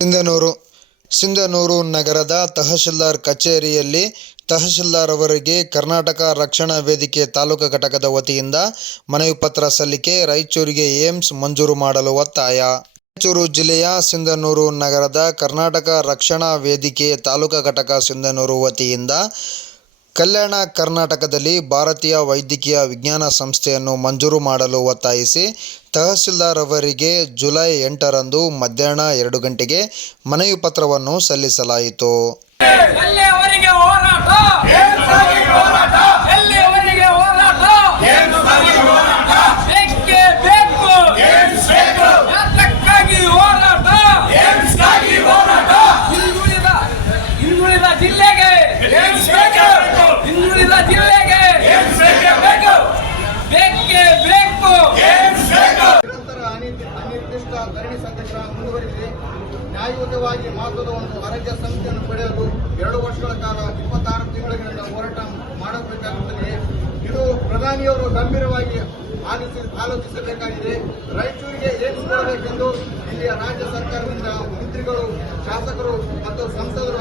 ಸಿಂಧನೂರು ನಗರದ ತಹಶೀಲ್ದಾರ್ ಕಚೇರಿಯಲ್ಲಿ ತಹಶೀಲ್ದಾರ್ ಅವರಿಗೆ ಕರ್ನಾಟಕ ರಕ್ಷಣಾ ವೇದಿಕೆ ತಾಲೂಕು ಘಟಕದ ವತಿಯಿಂದ ಮನವಿ ಪತ್ರ ಸಲ್ಲಿಕೆ. ರಾಯಚೂರಿಗೆ ಏಮ್ಸ್ ಮಂಜೂರು ಮಾಡಲು ಒತ್ತಾಯ. ರಾಯಚೂರು ಜಿಲ್ಲೆಯ ಸಿಂಧನೂರು ನಗರದ ಕರ್ನಾಟಕ ರಕ್ಷಣಾ ವೇದಿಕೆ ತಾಲೂಕು ಘಟಕ ಸಿಂಧನೂರು ವತಿಯಿಂದ ಕಲ್ಯಾಣ ಕರ್ನಾಟಕದಲ್ಲಿ ಭಾರತೀಯ ವೈದ್ಯಕೀಯ ವಿಜ್ಞಾನ ಸಂಸ್ಥೆಯನ್ನು ಮಂಜೂರು ಮಾಡಲು ಒತ್ತಾಯಿಸಿ ತಹಶೀಲ್ದಾರ್ ಅವರಿಗೆ ಜುಲೈ 8ರಂದು ಮಧ್ಯಾಹ್ನ 2 ಗಂಟೆಗೆ ಮನವಿ ಪತ್ರವನ್ನು ಸಲ್ಲಿಸಲಾಯಿತು. ಅನಿರ್ದಿಷ್ಟ ಧರಣಿ ಸಂದೇಶ ಮುಂದುವರಿಸಿ ನ್ಯಾಯಯುತವಾಗಿ ಮಹತ್ವದ ಒಂದು ಆರೋಗ್ಯ ಸಂಸ್ಥೆಯನ್ನು ಪಡೆಯಲು 2 ವರ್ಷಗಳ ಕಾಲ 26 ತಿಂಗಳಿಂದ ಹೋರಾಟ ಮಾಡಬೇಕಾಗುತ್ತದೆ. ಇದು ಪ್ರಧಾನಿಯವರು ಗಂಭೀರವಾಗಿ ಆಲೋಚಿಸಬೇಕಾಗಿದೆ. ರಾಯಚೂರಿಗೆ ಏಮ್ಸ್ ಕೊಡಬೇಕೆಂದು ಇಲ್ಲಿಯ ರಾಜ್ಯ ಸರ್ಕಾರದಿಂದ ಮಂತ್ರಿಗಳು, ಶಾಸಕರು ಮತ್ತು ಸಂಸದರು